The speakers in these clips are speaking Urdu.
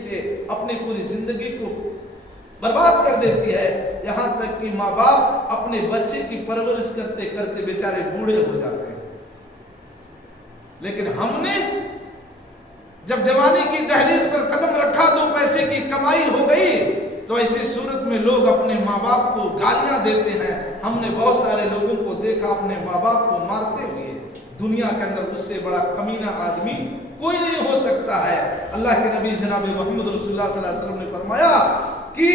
پیچھے اپنی پوری زندگی کو برباد کر دیتی ہے، یہاں تک کہ ماں باپ اپنے بچے کی پرورش کرتے کرتے بیچارے بوڑھے ہو جاتے ہیں۔ لیکن ہم نے جب جوانی کی دہلیز پر قدم رکھا، 2 پیسے کی کمائی ہو گئی، تو ایسی صورت میں لوگ اپنے ماں باپ کو گالیاں دیتے ہیں۔ ہم نے بہت سارے لوگوں کو دیکھا اپنے ماں باپ کو مارتے ہوئے۔ دنیا کے اندر اس سے بڑا کمینہ آدمی کوئی نہیں ہو سکتا ہے۔ اللہ کے نبی جناب محمد رسول اللہ صلی اللہ علیہ وسلم نے فرمایا کہ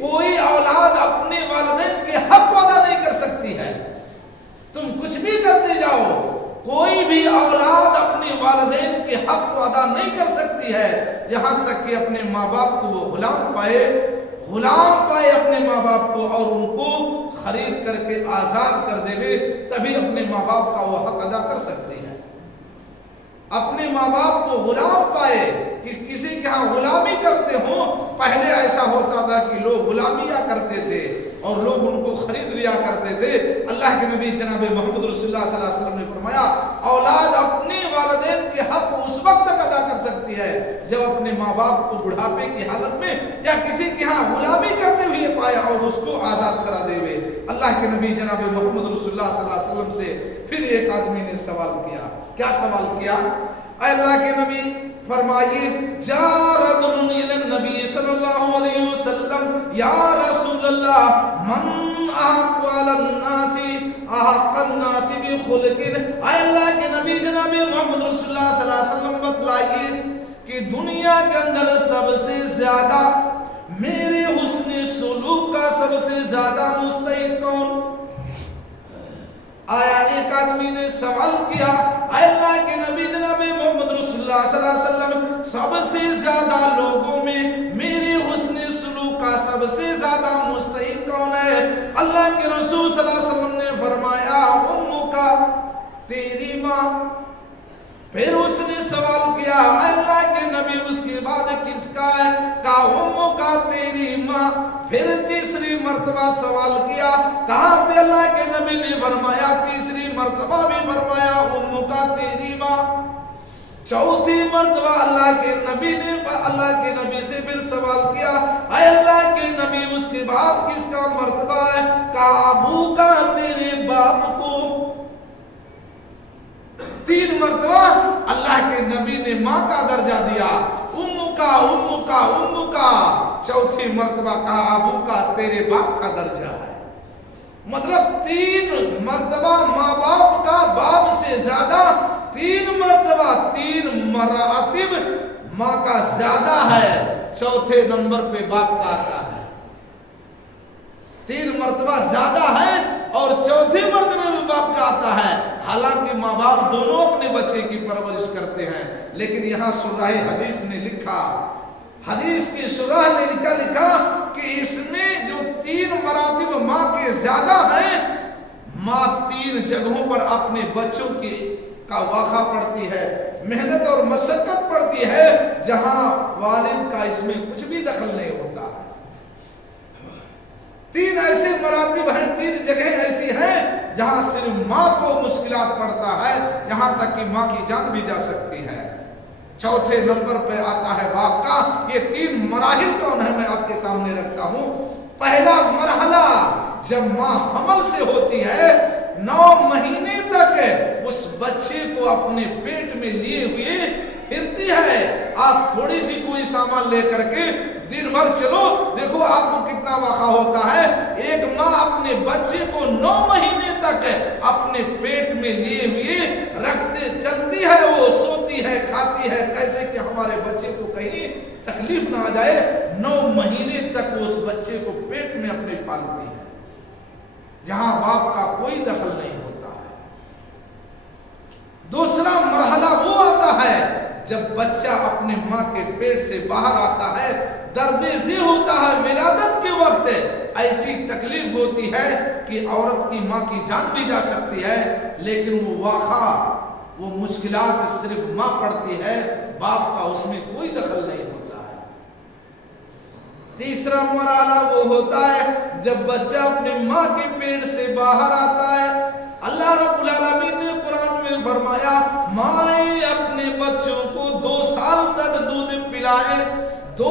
کوئی اولاد اپنے والدین کے حق ادا نہیں کر سکتی ہے۔ تم کچھ بھی کرتے جاؤ، کوئی بھی اولاد اپنے والدین کے حق کو ادا نہیں کر سکتی ہے، یہاں تک کہ اپنے ماں باپ کو وہ غلام پائے اپنے ماں باپ کو، اور ان کو خرید کر کے آزاد کر دے، تبھی اپنے ماں باپ کا وہ حق ادا کر سکتی ہے۔ اپنے ماں باپ کو غلام پائے، کسی کے ہاں غلامی کرتے ہوں۔ پہلے ایسا ہوتا تھا کہ لوگ غلامیاں کرتے تھے اور لوگ ان کو خرید لیا کرتے تھے۔ اللہ کے نبی جناب محمد رسول اللہ صلی اللہ علیہ وسلم نے فرمایا اولاد اپنے والدین کے حق کو اس وقت تک ادا کر سکتی ہے جب اپنے ماں باپ کو بڑھاپے کی حالت میں یا کسی کے ہاں غلامی کرتے ہوئے پایا اور اس کو آزاد کرا دے ہوئے۔ اللہ کے نبی جناب محمد رسول اللہ صلی اللہ علیہ وسلم سے پھر ایک آدمی نے سوال کیا۔ کیا سوال کیا؟ اے اللہ کے نبی فرمائیے جا رجل الی النبی صلی اللہ علیہ وسلم یا رسول اللہ من احق الناس بخلق، اے اللہ کے نبی جناب محمد رسول اللہ صلی اللہ علیہ وسلم بتلائیے کہ دنیا کے اندر سب سے زیادہ میرے حسن سلوک کا سب سے زیادہ مستحق کون؟ آیا ایک آدمی نے سوال کیا اے اللہ کے نبی جناب محمد رسول اللہ صلی اللہ علیہ وسلم سب سے زیادہ لوگوں میں میرے حسن سلوک کا سب سے زیادہ مستحق کون ہے؟ اللہ کے رسول صلی اللہ علیہ وسلم نے فرمایا امک کا، تیری ماں۔ پھر اس نے سوال کیا اے اللہ کے نبی اس کے بعد کس کا ہے؟ کہا امک کا، تیری ماں۔ پھر تیسری مرتبہ سوال کیا، کہا کہ اللہ کے نبی نے فرمایا تیسری مرتبہ بھی فرمایا امک کا، تیری ماں۔ چوتھی مرتبہ اللہ کے نبی سے پھر سوال کیا اے اللہ کے نبی اس کے بعد کس کا مرتبہ ہے؟ کہا ابو کا، تیرے باپ کو۔ 3 مرتبہ اللہ کے نبی نے ماں کا درجہ دیا، ام کا۔ چوتھی مرتبہ کہا ابو کا، تیرے باپ کا درجہ ہے۔ مطلب 3 مرتبہ ماں باپ کا باپ سے زیادہ، 3 مرتبہ 3 مراتب ماں کا زیادہ ہے، چوتھے نمبر پہ باپ کا آتا ہے۔ 3 مرتبہ زیادہ ہے اور چوتھے مرتبے میں باپ کا آتا ہے۔ حالانکہ ماں باپ دونوں اپنے بچے کی پرورش کرتے ہیں، لیکن یہاں شرح حدیث نے لکھا، حدیث کی شرح نے لکھا کہ اس میں جو 3 مراتب ماں کے زیادہ ہیں، ماں 3 جگہوں پر اپنے بچوں کا واقعہ پڑتی ہے، محنت اور مشقت پڑتی ہے، جہاں والد کا اس میں کچھ بھی دخل نہیں ہوتا ہے۔ 3 ایسے مراتب ہیں، 3 جگہیں ایسی ہیں جہاں صرف ماں کو مشکلات پڑتا ہے، یہاں تک کہ ماں کی جان بھی جا سکتی ہے۔ چوتھے نمبر پہ آتا ہے باپ کا۔ یہ 3 مراحل کون ہے میں آپ کے سامنے رکھتا ہوں۔ پہلا مرحلہ جب ماں حمل سے ہوتی ہے، 9 مہینے تک اس بچے کو اپنے پیٹ میں لیے ہوئے پھرتی ہے۔ آپ تھوڑی سی کوئی سامان لے کر کے دن بھر چلو، دیکھو آپ کو کتنا واقعہ ہوتا ہے۔ ایک ماں اپنے بچے کو 9 مہینے تک اپنے پیٹ میں لیے ہوئے رکھتے چلتی ہے، وہ سوتی ہے، کھاتی ہے، کیسے کہ ہمارے بچے کو کہیں تکلیف نہ آ جائے۔ 9 مہینے تک وہ اس بچے کو پیٹ میں اپنے پالتی ہے، جہاں باپ کا کوئی دخل نہیں ہوتا ہے۔ دوسرا مرحلہ وہ آتا ہے جب بچہ اپنے ماں کے پیٹ سے باہر آتا ہے، درد ذی ہوتا ہے، ولادت کے وقت ایسی تکلیف ہوتی ہے کہ عورت کی ماں کی جان بھی جا سکتی ہے، لیکن وہ واقعہ، وہ مشکلات صرف ماں پڑتی ہے، باپ کا اس میں کوئی دخل نہیں ہوتا ہے۔ تیسرا مرحلہ وہ ہوتا ہے جب بچہ اپنے ماں کے پیٹ سے باہر آتا ہے۔ اللہ رب العالمین نے قرآن میں فرمایا مائیں اپنے بچوں کو 2 سال تک دودھ پلائیں، 2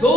2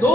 2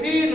3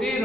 3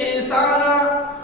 ihsana।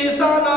ihsana,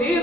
3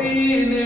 3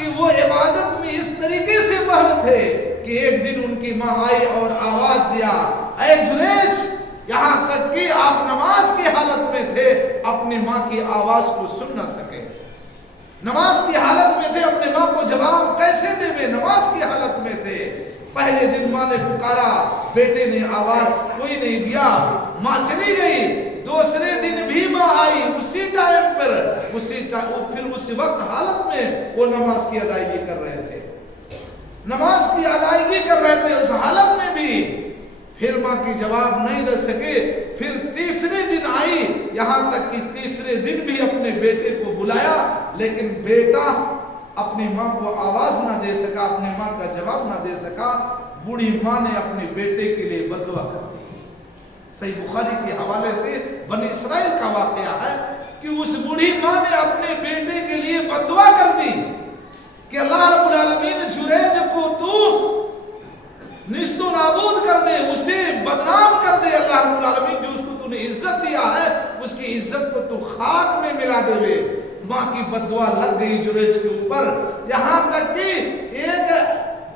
کہ وہ عبادت میں اس طریقے سے مہر تھے کہ ایک دن ان کی ماں آئی اور آواز دیا، اے جریج، یہاں تک کہ آپ نماز کی حالت میں تھے، اپنی ماں کی آواز کو سن نہ سکے، نماز کی حالت میں تھے، اپنے ماں کو جواب کیسے دے میں نماز کی حالت میں تھے۔ پہلے دن ماں نے پکارا، بیٹے نے آواز کوئی نہیں دیا، ماں چلی گئی۔ دوسرے دن بھی ماں آئی، اسی ٹائم پر پھر اسی وقت حالت میں وہ نماز کی ادائیگی کر رہے تھے، نماز کی ادائیگی کر رہے تھے اس حالت میں بھی، پھر ماں کی جواب نہیں دے سکے۔ پھر تیسرے دن آئی، یہاں تک کہ تیسرے دن بھی اپنے بیٹے کو بلایا، لیکن بیٹا اپنی ماں کو آواز نہ دے سکا، اپنی ماں کا جواب نہ دے سکا۔ بوڑھی ماں نے اپنے بیٹے کے لیے بد دعا کر دی۔ صحیح بخاری کے حوالے سے بنی اسرائیل کا واقعہ ہے کہ اس بوڑھی ماں نے اپنے بیٹے کے لیے بد دعا کر دی کہ اللہ رب العالمین جریج کو تو نیست و نابود کر دے، اسے بدنام کر دے، اللہ رب العالمین جو اس کو تو نے عزت دیا ہے اس کی عزت کو تو خاک میں ملا دے۔ ماں کی بد دعا لگ گئی جریج کے اوپر، یہاں تک کہ ایک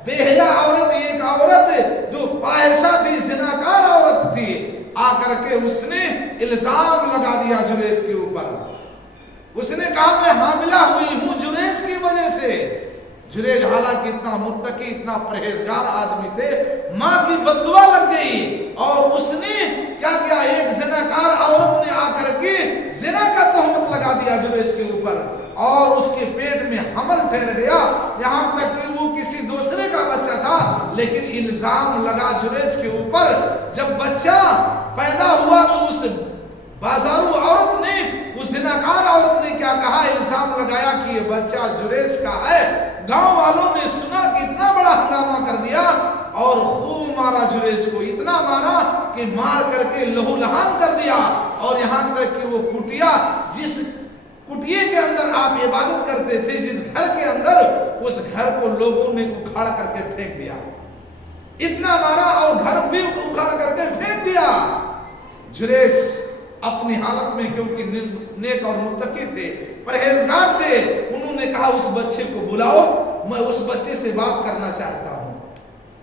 بے حیا عورت، ایک عورت جو فاحشہ تھی، زناکار عورت تھی، آ کر کے اس نے الزام لگا دیا جریج کے اوپر۔ اس نے کہا میں حاملہ ہوئی ہوں جریج کی وجہ سے۔ جریج حالانکہ اتنا متقی، اتنا پرہیزگار آدمی تھے، ماں کی بد دعا لگ گئی اور اس نے کیا کیا، ایک زناکار عورت نے آ کر کے زنا کا تہمت لگا دیا جریج کے اوپر، اور اس کے پیٹ میں حمل ٹھہر گیا، یہاں تک کہ وہ کسی دوسرے کا بچہ تھا، لیکن الزام لگا جریج کے اوپر۔ جب بچہ پیدا ہوا تو اس بازارو عورت نے، اس زناکار عورت نے کیا کہا، الزام لگایا کہ یہ بچہ جریج کا ہے۔ گاؤں والوں نے سنا کہ اتنا بڑا ہنگامہ کر دیا اور خوب مارا جریج کو، اتنا مارا کہ مار کر کے لہو لہان کر دیا، اور یہاں تک کہ وہ کٹیا، جس کٹیے کے اندر آپ عبادت کرتے تھے، جس گھر کے اندر، اس گھر کو لوگوں نے اکھاڑ کر کے پھینک دیا، اتنا مارا اور گھر بھی اکھاڑ کر کے پھینک دیا۔ جریج اپنی حالت میں، کیونکہ نیک اور متقی تھے، پرہیزگار تھے، انہوں نے کہا اس بچے کو بلاؤ، میں اس بچے سے بات کرنا چاہتا ہوں،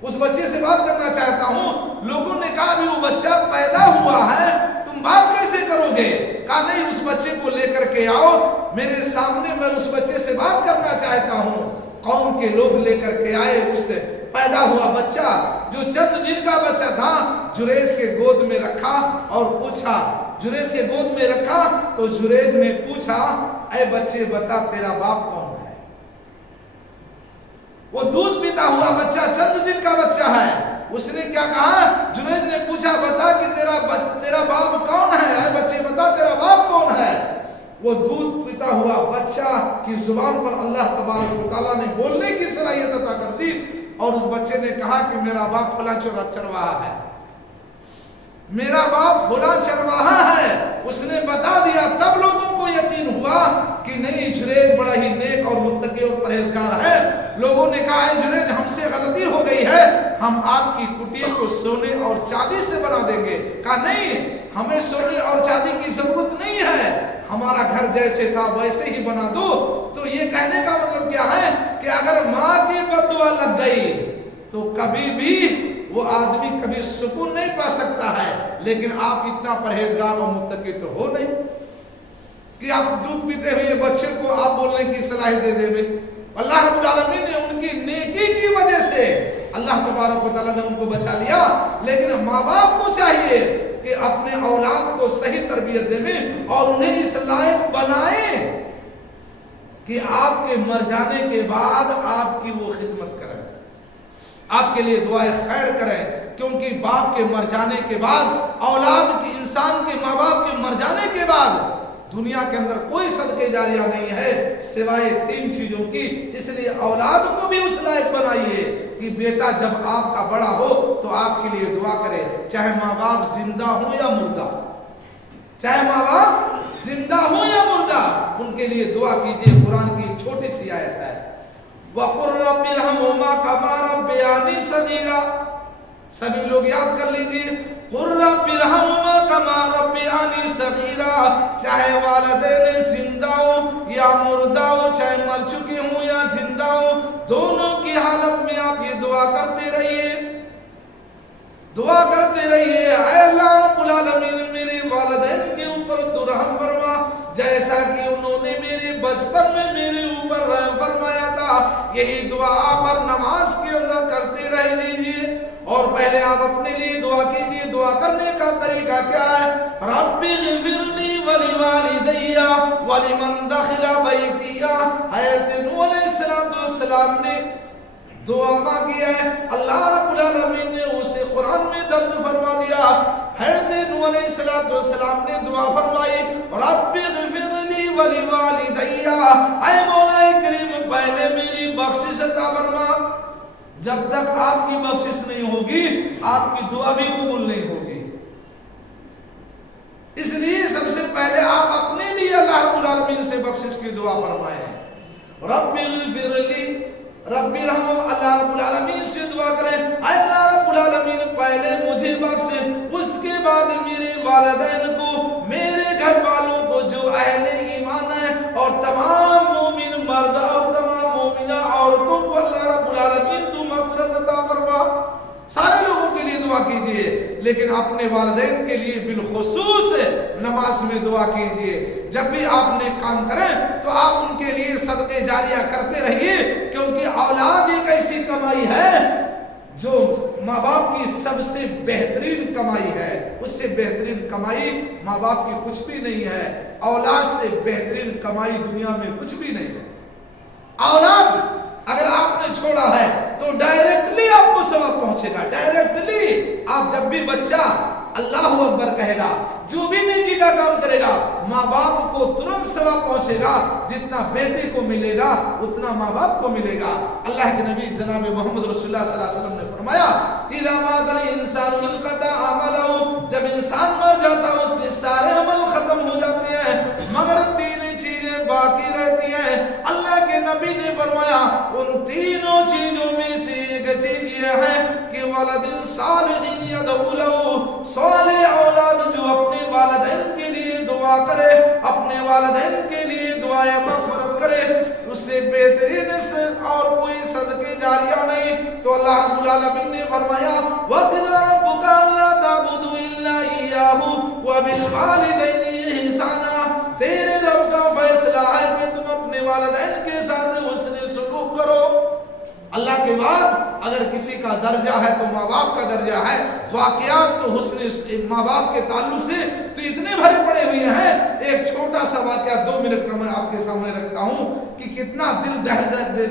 اس بچے سے بات کرنا چاہتا ہوں۔ لوگوں نے کہا بھی وہ بچہ پیدا ہوا ہے، تم بات کیسے کرو گے؟ کہا نہیں، اس بچے کو لے کر کے آؤ میرے سامنے، میں اس بچے سے بات کرنا چاہتا ہوں۔ قوم کے لوگ لے کر کے آئے اس پیدا ہوا بچہ، جو چند دن کا بچہ تھا، جریج کے گود میں رکھا اور پوچھا، جریج کے گود میں رکھا تو جریج نے پوچھا، اے بچے بتا تیرا باپ کون ہے؟ وہ دودھ پیتا ہوا بچہ، چند دن کا بچہ ہے، اس نے کیا کہا، جریج نے پوچھا بتا کہ تیرا باپ کون ہے، اے بچے بتا تیرا باپ کون ہے؟ وہ دودھ پیتا ہوا بچہ کی زبان پر اللہ تبارک و تعالیٰ نے بولنے کی صلاحیت عطا کر دی، اور اس بچے نے کہا کہ میرا باپ فلاں چرواہا ہے، میرا باپ فلاں چرواہا ہے۔ اس نے بتا دیا، تب لوگوں کو یقین ہوا کہ نہیں، جریج بڑا ہی نیک اور متقی اور پرہیزگار ہے۔ لوگوں نے کہا اے جریج ہم سے غلطی ہو گئی ہے، ہم آپ کی کٹی کو سونے اور چاندی سے بنا دیں گے۔ کہا نہیں، ہمیں سونے اور چاندی کی ضرورت نہیں ہے، ہمارا گھر جیسے تھا ویسے ہی بنا دو۔ تو یہ کہنے کا مطلب کیا ہے کہ اگر ماں کی بد دعا لگ گئی تو کبھی بھی وہ آدمی کبھی سکون نہیں پا سکتا ہے۔ لیکن آپ اتنا پرہیزگار اور متقی تو ہو نہیں کہ آپ دودھ پیتے ہوئے بچے کو آپ بولنے کی صلاحیت دے دے میں۔ اللہ رب العالمین نے ان کی نیکی کی وجہ سے اللہ تبارک و تعالیٰ نے ان کو بچا لیا۔ لیکن ماں باپ کو چاہیے کہ اپنے اولاد کو صحیح تربیت دے میں اور انہیں اس لائق بنائیں کہ آپ کے مر جانے کے بعد آپ کی وہ خدمت کریں، آپ کے لیے دعائے خیر کریں، کیونکہ باپ کے مر جانے کے بعد، اولاد کی، انسان کے ماں باپ کے مر جانے کے بعد دنیا کے اندر کوئی صدقہ جاریہ نہیں ہے سوائے 3 چیزوں کی۔ اس لیے اولاد کو بھی اس لائق بنائیے کہ بیٹا جب آپ کا بڑا ہو تو آپ کے لیے دعا کرے، چاہے ماں باپ زندہ ہوں یا مردہ، چاہے ماں باپ زندہ ہوں یا مردہ، ان کے لیے دعا کیجیے۔ قرآن کی ایک چھوٹی سی آیت ہے، وَقُلْ رَبِّ ارْحَمْهُمَا كَمَا رَبَّيَانِي صَغِيرًا۔ سبھی لوگ یاد کر لیجیے، قُلْ رَبِّ ارْحَمْهُمَا كَمَا رَبَّيَانِي صَغِيرًا۔ چاہے والدین زندہ ہو یا مردہ ہو، چاہے مر چکے ہوں یا زندہ ہو، دعا کرتے رہیے، دعا کرتے رہیے، اے اللہ رب العالمین میرے والدین کے اوپر تو رحم فرما، جیسا کہ انہوں نے میرے بچپن میں میرے اوپر رحم فرمایا تھا۔ یہی دعا آپ ہر نماز کے اندر کرتے رہ لیجیے۔ اور پہلے آپ اپنے لیے دعا کیجیے۔ دعا کرنے کا طریقہ کیا ہے؟ رب اغفر لی ولوالدی ولمن دخل بیتی۔ حضرت نوح علیہ السلام نے دعا مانگی ہے، اللہ رب العالمین نے اسے قرآن میں درج فرما دیا۔ حضرت نوح علیہ السلام نے دعا فرمائی، رب اغفر لی ولوالدی، اے مولا کریم پہلے میری بخشش عطا فرما۔ جب تک آپ کی بخشش نہیں ہوگی آپ کی دعا بھی قبول نہیں ہوگی۔ اس لیے سب سے پہلے آپ اپنے لیے اللہ رب العالمین سے بخشش کی دعا فرمائیں۔ رب اغفر لی، رب رحم، اللہ رب العالمین سے دعا کریں، اے اللہ رب العالمین پہلے مجھے بخشے، اس کے بعد میرے والدین کو، میرے گھر والوں کو جو اہل ایمان ہے، اور تمام مومن مرد اور تمام مومنہ عورتوں کو اللہ رب العالمین تو مغفرت عطا فرما۔ سارے لوگوں کے لیے دعا کیجئے، لیکن اپنے والدین کے لیے بالخصوص نماز میں دعا کیجئے۔ جب بھی آپ نے کام کریں تو آپ ان کے لیے صدقے جاریہ کرتے رہیے، کیونکہ اولاد ایک ایسی کمائی ہے جو ماں باپ کی سب سے بہترین کمائی ہے۔ اس سے بہترین کمائی ماں باپ کی کچھ بھی نہیں ہے۔ اولاد سے بہترین کمائی دنیا میں کچھ بھی نہیں ہے۔ اولاد اگر آپ نے چھوڑا ہے تو ڈائریکٹلی آپ کو ثواب پہنچے گا۔ ڈائریکٹلی آپ جب بھی بچہ اللہ اکبر کہے گا، جو بھی نیکی کا کام کرے گا، ماں باپ کو ترنت ثواب پہنچے گا۔ جتنا بیٹے کو ملے گا اتنا ماں باپ کو ملے گا۔ اللہ کے نبی جناب محمد رسول اللہ صلی اللہ علیہ وسلم نے فرمایا، اذا مات الانسان انقطع عمله، جب انسان مر جاتا ہے اس کے سارے عمل ختم ہو جاتے ہیں مگر تین چیزیں باقی رہتی ہیں۔ اللہ کے نبی نے فرمایا ان تینوں چیزوں میں سے ایک چیز یہ ہے کہ ولد صالح یدعو لہ، صالح اولاد جو اپنے والدین کے لیے دعا کرے، اپنے والدین کے لیے دعائیں مغفرت کرے، اس سے بہترین سے اور کوئی صدقے جاریہ نہیں۔ تو اللہ رب العالمین نے فرمایا وَقَضَىٰ رَبُّكَ أَلَّا تَعْبُدُوا إِلَّا إِيَّاهُ وَبِالْوَالِدَيْنِ إِحْسَانًا، تیرے رب کا فیصلہ ہے کہ تم اپنے والدین کے ساتھ حسن سلوک کرو۔ اللہ کے بعد اگر کسی کا درجہ ہے تو ماں باپ کا درجہ ہے۔ واقعات تو حسن ماں باپ کے تعلق سے تو اتنے بھرے پڑے ہوئے ہیں۔ ایک چھوٹا سا واقعہ 2 منٹ کا میں آپ کے سامنے رکھتا ہوں کہ کتنا دل دہل